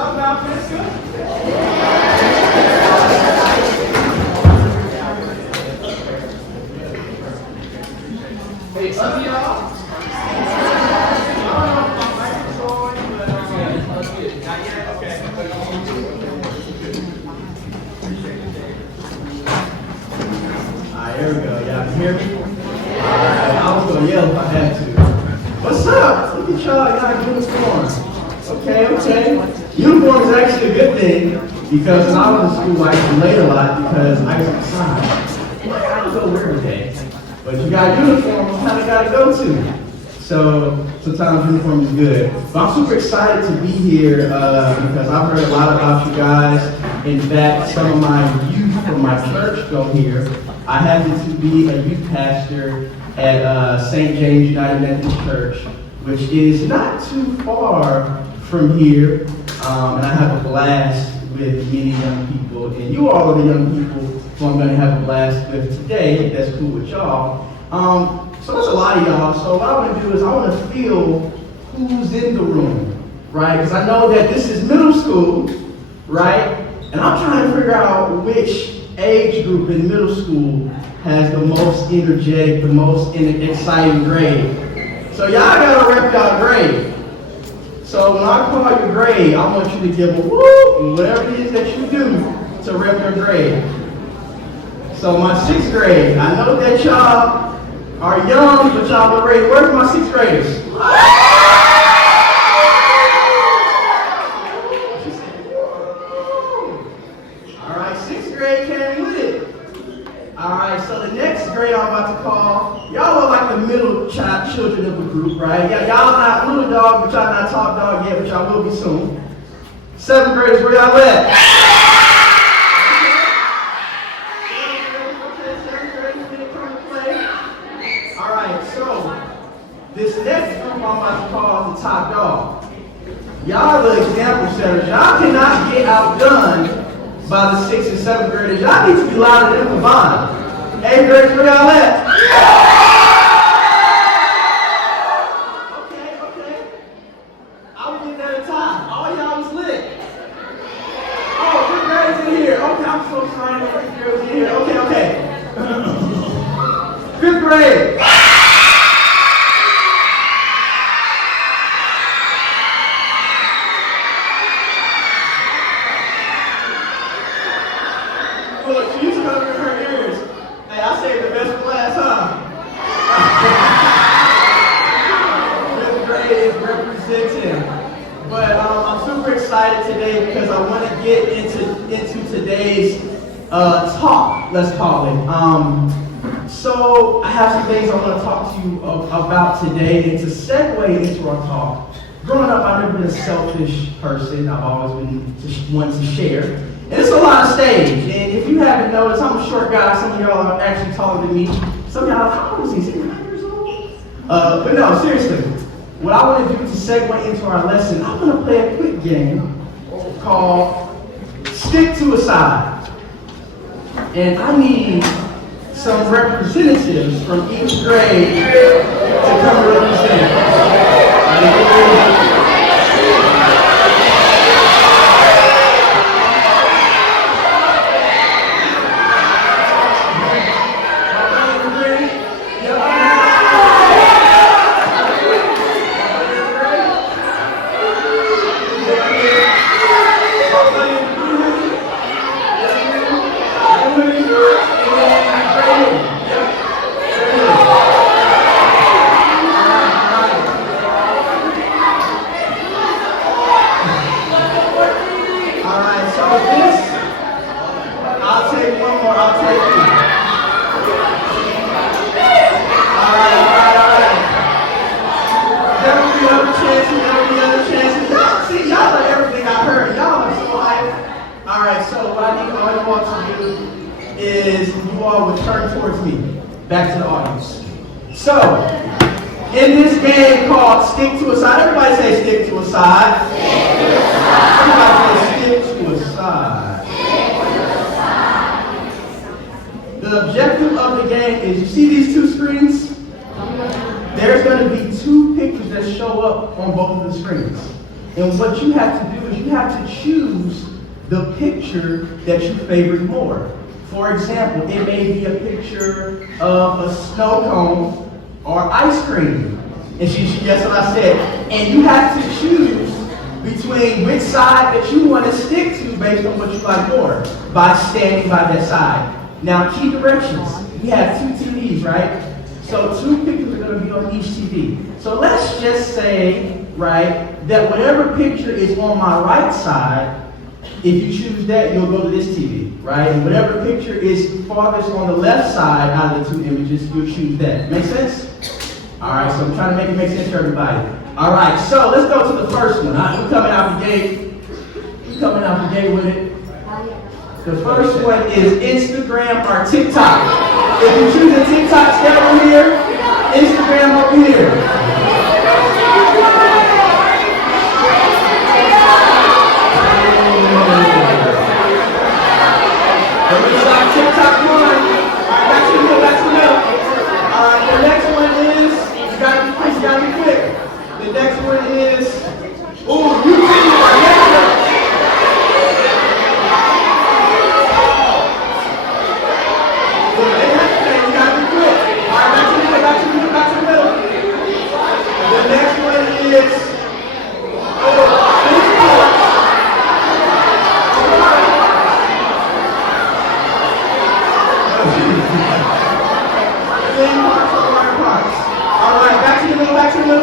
up now, Pisgah? Hey, some of y'all. There we go. Y'all can hear me? Alright, I was going to yell if I had to. What's up? Look at y'all. Y'all got uniforms. Okay. Uniform is actually a good thing because when I was in school, I used to late a lot because I was outside. I was over every day. But you got uniform, you kind of got to go to. So sometimes uniform is good. But I'm super excited to be here because I've heard a lot about you guys. In fact, some of my youth from my church go here. I happen to be a youth pastor at St. James United Methodist Church, which is not too far from here. And I have a blast with many young people. And you all are the young people who I'm going to have a blast with today, if that's cool with y'all. So that's a lot of y'all. So what I want to do is I want to feel who's in the room, right? Because I know that this is middle school, right? And I'm trying to figure out which age group in middle school has the most energetic, the most exciting grade. So y'all gotta rep y'all grade. So when I call your grade, I want you to give a whoop, whatever it is that you do to rep your grade. So my 6th grade, I know that y'all are young, but y'all are ready. Where's my 6th graders? Alright, so the next grade I'm about to call, y'all are like the middle children of the group, right? Y'all not little dog, but y'all not top dog yet, but y'all will be soon. 7th graders, where y'all at? Okay, 7th graders, didn't come to play. Alright, so this next group I'm about to call the top dog. Y'all are the example setters. Y'all cannot get outdone by the 6th and 7th graders. Y'all need to be louder than combined. 8th graders, where y'all at? Okay. I was getting that a tie. All y'all was lit. Oh, 5th graders in here. Okay, I'm so sorry that 5th graders in here. Okay. 5th grade. Look, she's covering her ears. Hey, I saved the best for last, huh? 5th grade is representing. But I'm super excited today because I want to get into today's talk, let's call it. So I have some things I want to talk to you about today. And to segue into our talk, growing up, I've never been a selfish person. I've always been one to share. And it's a lot of stage, and if you haven't noticed, I'm a short guy. Some of y'all are actually taller than me. Some of y'all are, how old is he? 69 years old? But no, seriously, what I want to do to segue into our lesson, I'm going to play a quick game called Stick to a Side. And I need some representatives from each grade to come represent. Is you all would turn towards me, back to the audience. So, in this game called Stick to a Side, everybody say stick to a side. Stick to a side. Everybody say stick to a side. The objective of the game is, you see these two screens? There's going to be two pictures that show up on both of the screens. And what you have to do is you have to choose the picture that you favorite more. For example, it may be a picture of a snow cone or ice cream. And she guess what I said. And you have to choose between which side that you want to stick to based on what you like more by standing by that side. Now, key directions. We have 2 TVs, right? So 2 pictures are going to be on each TV. So let's just say, right, that whatever picture is on my right side, if you choose that, you'll go to this TV, right? And whatever picture is farthest on the left side out of the 2 images, you'll choose that. Make sense? All right, so I'm trying to make it make sense to everybody. All right, so let's go to the first one. We're coming out the gate. We're coming out the gate with it. The first one is Instagram or TikTok. If you choose a TikTok, stay over here. Instagram over here. TikTok one. All right, back to the middle, back to the middle. All right, the next one is, you gotta be quick. The next one is, YouTube.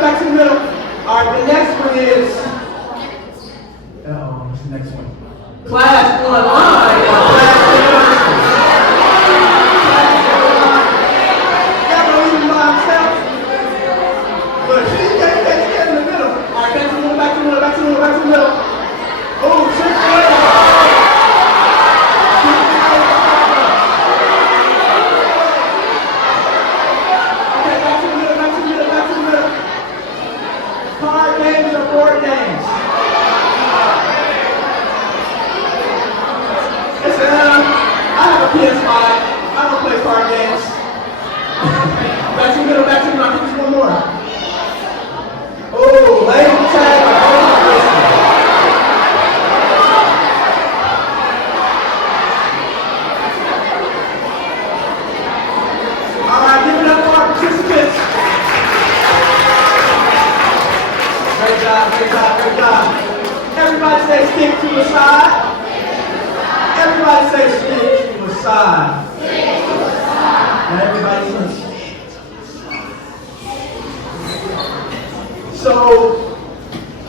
Back to the middle. All right, the next one is, what's the next one? Class online or class in person? Y'all don't even by himself. Look, she's getting in the middle. All right, back to the middle, back to the middle, back to the middle, back to the middle. Oh, trick. PS5. I don't play card games. Back to the middle, back to the middle. I think there's one more. Oh, label tag. All right, give it up for our participants. Great job, great job, great job. Everybody say stick to the side. Everybody say stick. Side. Now everybody's going to stick to the side. So,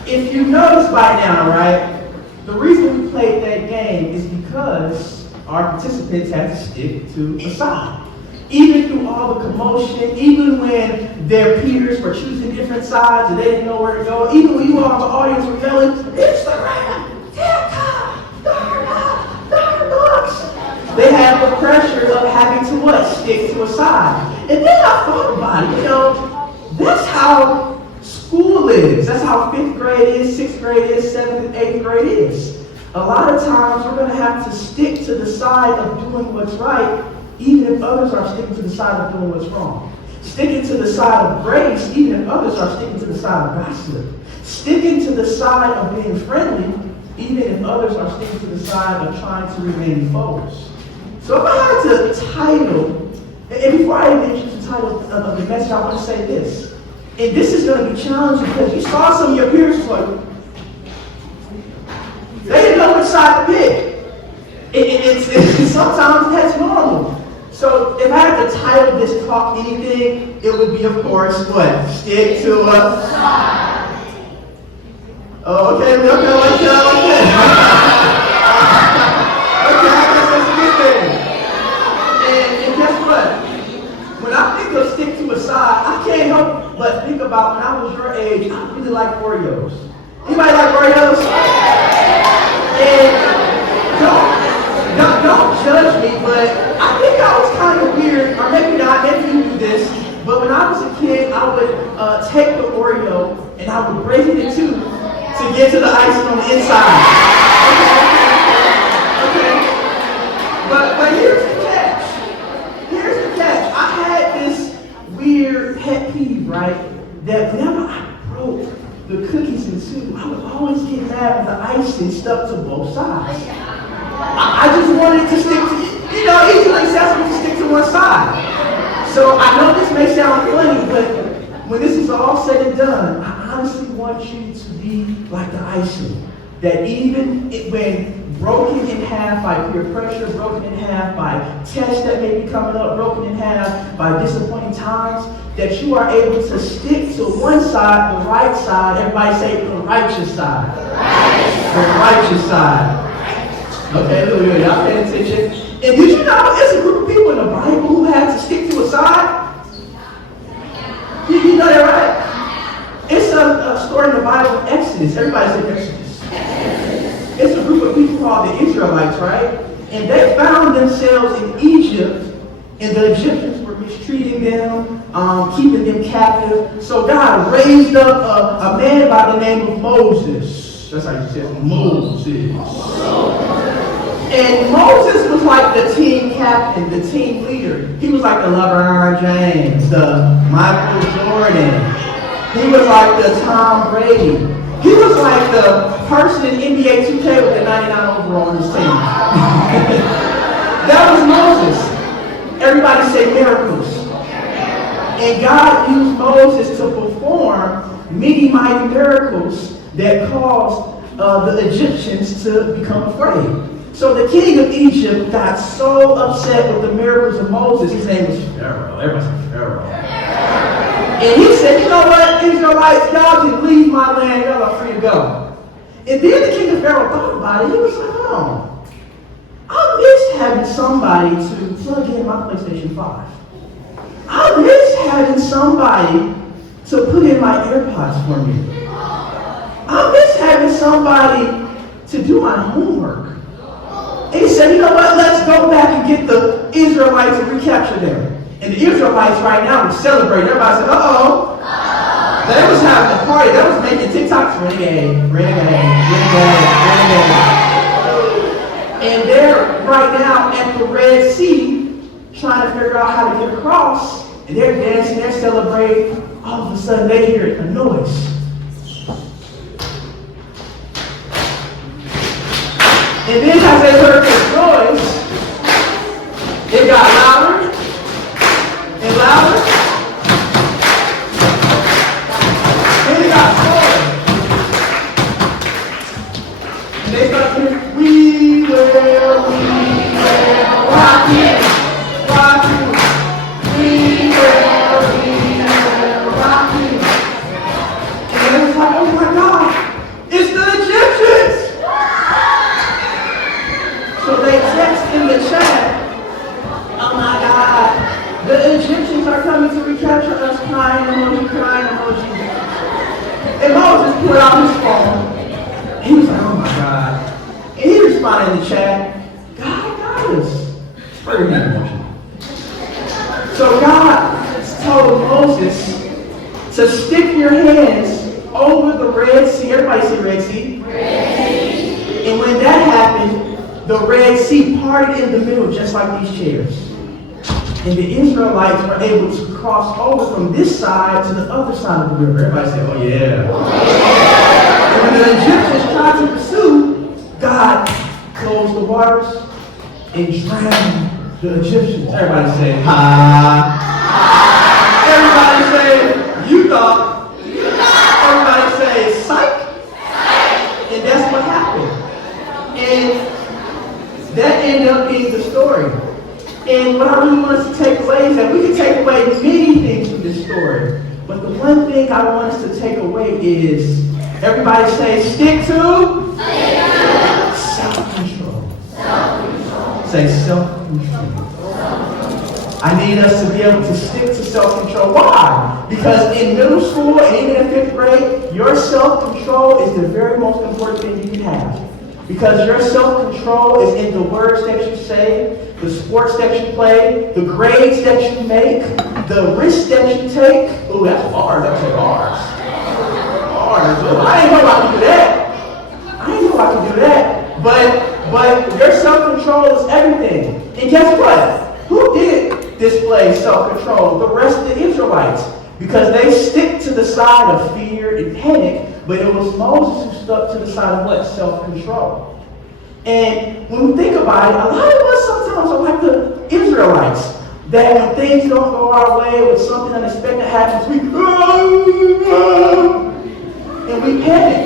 if you notice by now, right, the reason we played that game is because our participants had to stick to a side. Even through all the commotion, even when their peers were choosing different sides and they didn't know where to go, even when you all in the audience were yelling, Instagram, TikTok, Starbucks. They have the pressure of having to what? Stick to a side. And then I thought about it, that's how school is. That's how 5th grade is, 6th grade is, 7th and 8th grade is. A lot of times we're going to have to stick to the side of doing what's right, even if others are sticking to the side of doing what's wrong. Sticking to the side of grace, even if others are sticking to the side of gossip. Sticking to the side of being friendly, even if others are sticking to the side of trying to remain foes. So if I had to title, and before I even introduce the title of the message, I want to say this. And this is going to be challenging because you saw some of your peers like, they didn't know which side to pick. Sometimes that's normal. So if I had to title this talk anything, it would be, of course, what? Stick to a side. Oh, okay, okay. When I think of stick to a side, I can't help but think about when I was your age, I really like Oreos. Anybody like Oreos? And don't judge me, but I think I was kind of weird, or maybe not, maybe you do this, but when I was a kid, I would take the Oreo and I would break it in two to get to the icing on the inside. Okay. But here's the catch. I had this weird pet peeve, right? That whenever I broke the cookies in two, I would always always get mad when the icing stuck to both sides. I just wanted it to stick to, each of the accessories to stick to one side. So I know this may sound funny, but when this is all said and done, I honestly want you to be like the icing. That even when broken in half by peer pressure, broken in half by tests that may be coming up, broken in half by disappointing times, that you are able to stick to one side, the right side. Everybody say the righteous side. The righteous side. Okay, look at y'all pay attention. And did you know there's a group of people in the Bible who had to stick to a side? You know that, right? It's a story in the Bible, Exodus. Everybody say Exodus. It's a group of people called the Israelites, right? And they found themselves in Egypt, and the Egyptians were mistreating them, keeping them captive. So God raised up a man by the name of Moses. That's how you say it, Moses. And Moses was like the team captain, the team leader. He was like the LeBron James, the Michael Jordan. He was like the Tom Brady. He was like the person in NBA 2K with the 99 overall on his team. That was Moses. Everybody say miracles. And God used Moses to perform many mighty miracles that caused the Egyptians to become afraid. So the king of Egypt got so upset with the miracles of Moses. His name was Pharaoh. Everybody say Pharaoh. And he said, you know what, Israelites, y'all can leave my land. Y'all are free to go. And then the king of Pharaoh thought about it. He was like, oh, I miss having somebody to plug in my PlayStation 5. I miss having somebody to put in my AirPods for me. I miss having somebody to do my homework. And he said, you know what, let's go back and get the Israelites and recapture them. And the Israelites right now were celebrating. Everybody said, uh-oh. They was having a party. They was making TikToks. Renegade, renegade, renegade, renegade. And they're right now at the Red Sea trying to figure out how to get across. And they're dancing, they're celebrating. All of a sudden they hear a noise. And then as they heard this noise, it got louder and louder. Then it got slower. And they started hearing, we will rock you, rock you. We will rock you. And it was like, oh my God, it's the Egyptians. So they text in the chat, oh my God, the Egyptians are coming to recapture us, crying emoji, crying emoji. And Moses pulled out his phone. He was like, oh my God. And he responded in the chat, God got us. Very emotional. So God told Moses to stick your hands over the Red Sea. Everybody say Red Sea? Red Sea. And when that happened, the Red Sea parted in the middle just like these chairs. And the Israelites were able to cross over from this side to the other side of the river. Everybody say, oh yeah. And when the Egyptians tried to pursue, God closed the waters and drowned the Egyptians. Everybody say, ha. Everybody say, you thought. Everybody say, psych. And that's what happened. And that ended up being the story. And what I really want us to take away is that we can take away many things from this story. But the one thing I want us to take away is, everybody say, stick to self-control. Self-control. Say self-control. I need us to be able to stick to self-control. Why? Because in middle school and even in 5th grade, your self-control is the very most important thing you can have. Because your self-control is in the words that you say, the sports that you play, the grades that you make, the risks that you take. Ooh, that's bars. That's bars. Bars. Ooh, I didn't know I could do that. I didn't know I could do that. But your self-control is everything. And guess what? Who did display self-control? The rest of the Israelites. Because they stick to the side of fear and panic But it was Moses who stuck to the side of what? Self-control. And when we think about it, a lot of us sometimes are like the Israelites. That when things don't go our way, when something unexpected happens, and we panic.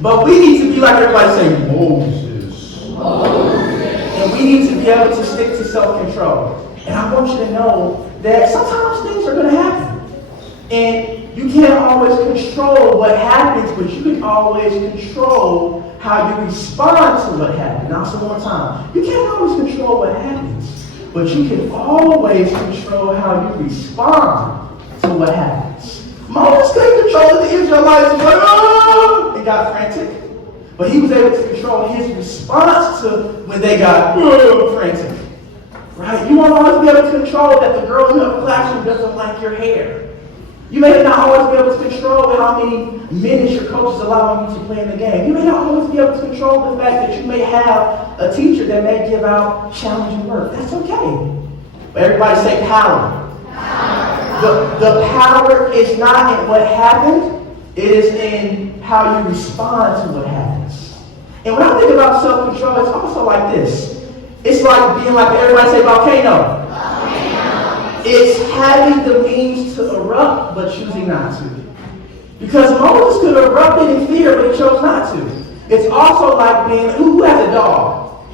But we need to be like everybody saying, Moses. And we need to be able to stick to self-control. And I want you to know that sometimes things are going to happen. And you can't always control what happens, but you can always control how you respond to what happens. Now, some more time. You can't always control what happens, but you can always control how you respond to what happens. Moses couldn't control the Israelites, and got frantic. But he was able to control his response to when they got frantic. Right? You won't always be able to control that the girl in your classroom doesn't like your hair. You may not always be able to control how many minutes your coach is allowing you to play in the game. You may not always be able to control the fact that you may have a teacher that may give out challenging work. That's okay. But everybody say power. The power is not in what happened. It is in how you respond to what happens. And when I think about self-control, it's also like this. It's like being like, everybody say volcano. It's having the means to erupt, but choosing not to. Because Moses could have erupted in fear, but he chose not to. It's also like being, who has a dog?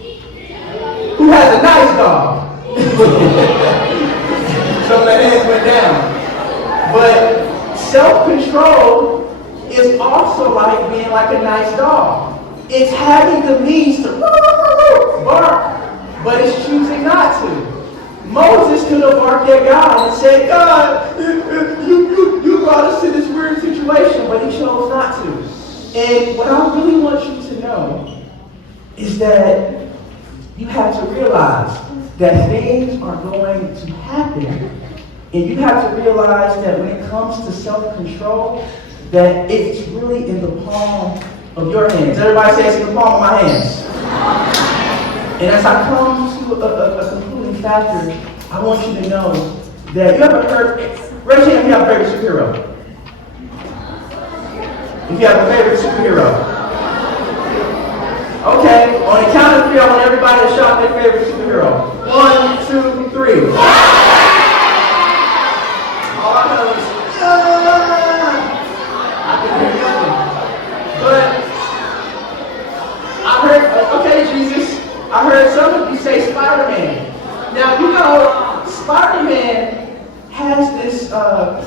Who has a nice dog? Some of the hands went down. But self-control is also like being like a nice dog. It's having the means to bark, but it's choosing not to. Moses could have barked at God and said, God, you brought us to this weird situation, but he chose not to. And what I really want you to know is that you have to realize that things are going to happen. And you have to realize that when it comes to self-control, that it's really in the palm of your hands. Everybody say it's in the palm of my hands. And as I come to a concluding factor, I want you to know that you ever heard, raise your hand if you have a favorite superhero. If you have a favorite superhero. Okay, on the count of three, I want everybody to shout their favorite superhero. 1, 2, 3. All I know is, I can hear nothing. But I heard, okay, Jesus, I heard some of you say Spider-Man. Now, you know, Spider-Man has this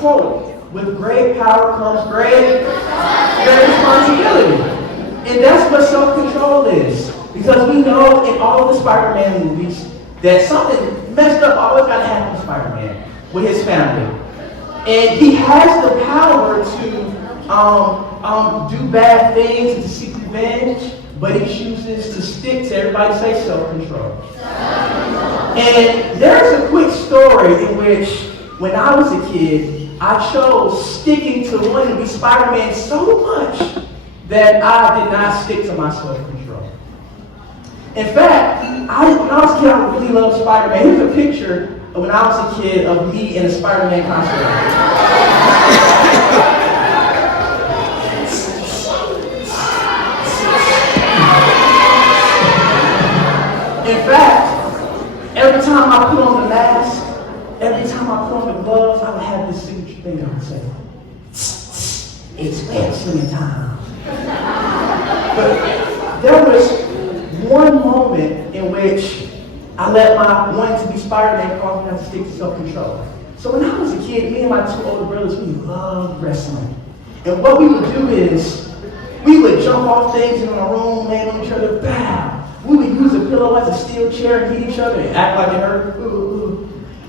quote, with great power comes great responsibility. And that's what self-control is. Because we know in all of the Spider-Man movies that something messed up always got to happen to Spider-Man with his family. And he has the power to do bad things and to seek revenge, but he chooses to stick to, everybody say self-control. And there's a quick story in which, when I was a kid, I chose sticking to wanting to be Spider-Man so much that I did not stick to my self-control. In fact, when I was a kid, I really loved Spider-Man. Here's a picture of when I was a kid of me in a Spider-Man costume. In fact, every time I put on the mask, every time I put on the gloves, I would have this signature thing I would say, it's wrestling time. But there was one moment in which I let my wanting to be Spider-Man cause me not to stick to self-control. So when I was a kid, me and my two older brothers, we loved wrestling. And what we would do is, we would jump off things in our room, land on each other, bow. We would use a pillow as a steel chair and hit each other and act like it hurt.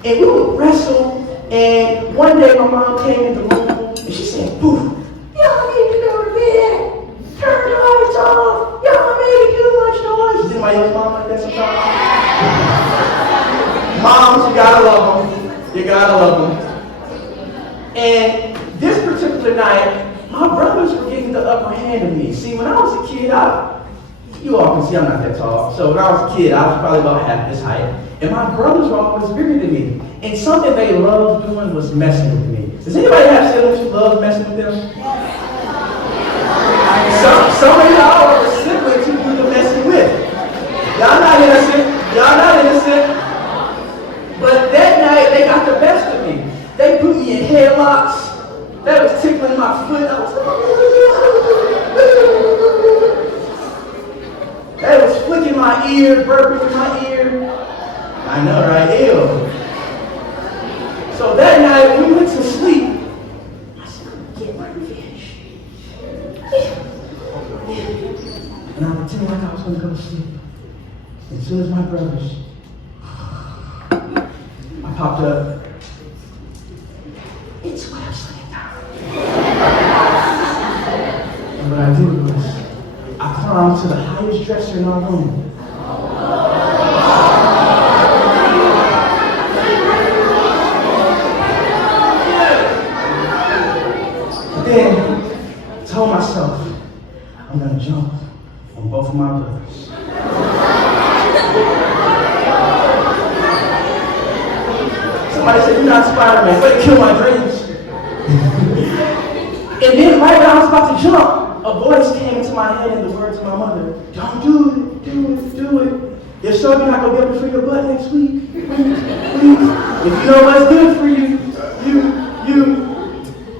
And we would wrestle, and one day my mom came in the room and she said, "Boo, y'all need to go to bed. Turn the lights off. Y'all making too much noise." Does anybody else mom like that sometimes? Moms, you gotta love them. You gotta love them. And this particular night, my brothers were getting the upper hand of me. See, when I was a kid, you all can see I'm not that tall. So when I was a kid, I was probably about half this height. And my brothers were always bigger than me. And something they loved doing was messing with me. Does anybody have siblings who love messing with them? ear, burping in my ear. I know, right? Ew. So that night, we went to sleep. I said, I'm gonna get my revenge. And I pretended like I was gonna go to sleep. As soon as my brothers, I popped up. It's what I'm saying now. And what I did was, I climbed to the highest dresser in our room. Then told myself, I'm gonna jump on both of my brothers. Somebody said, you're not Spider-Man, but it killed my dreams. And then right when I was about to jump, a voice came into my head in the words of my mother. Don't do it, do it, do it. If so, you're not gonna be able to feel your butt next week. Please. If you know what's good for you.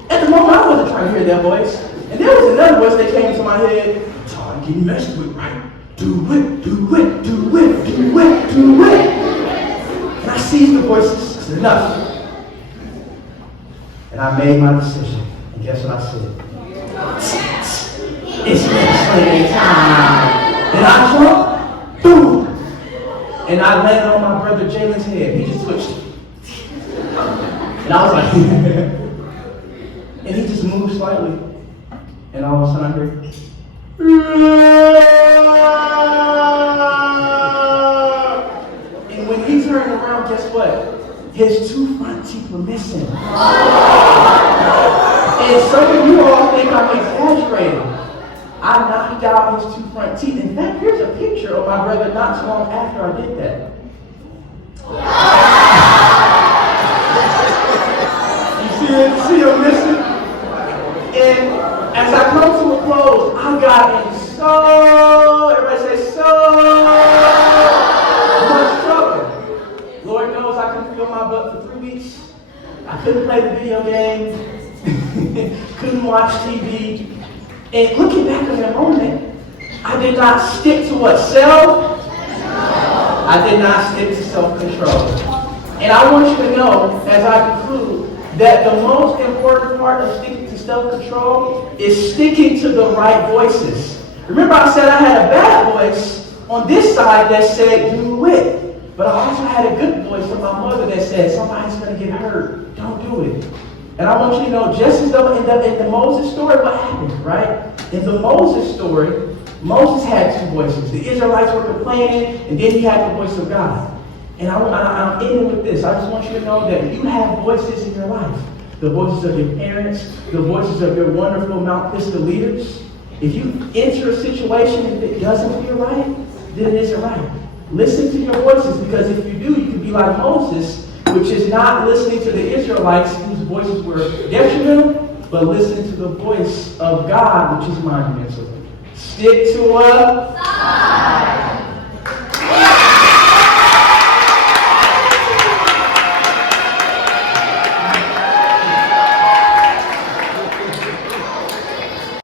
At the moment, I wasn't trying to hear that voice. And there was another voice that came into my head. Todd, getting messed with, right? Do it, do it, do it, do it, do it. And I seized the voices. I said, enough. And I made my decision. And guess what I said? It's wrestling time. And I jumped, boom. And I landed on my brother Jalen's head. He just twitched. And I was like, and he just moved slightly. And all of a sudden I heard, and when he turned around, guess what? His two front teeth were missing. And some of you all think I'm exaggerating. I knocked out his two front teeth. In fact, here's a picture of my brother not too long after I did that. You see him missing? And as I come to a close, I got in everybody say so much trouble. Lord knows I couldn't feel my butt for 3 weeks. I couldn't play the video games, couldn't watch TV. And looking back on that moment, I did not stick to what? Self? I did not stick to self-control. And I want you to know, as I conclude, that the most important part of sticking to self-control is sticking to the right voices. Remember I said I had a bad voice on this side that said, do it. But I also had a good voice from my mother that said, somebody's going to get hurt. Don't do it. And I want you to know, just as though in the Moses story, what happened, right? In the Moses story, Moses had two voices. The Israelites were complaining, and then he had the voice of God. And I'm ending with this. I just want you to know that you have voices in your life. The voices of your parents, the voices of your wonderful Mount Pisgah leaders. If you enter a situation and it doesn't feel right, then it isn't right. Listen to your voices, because if you do, you can be like Moses, which is not listening to the Israelites whose voices were detrimental, but listening to the voice of God, which is monumental. Stick to a side.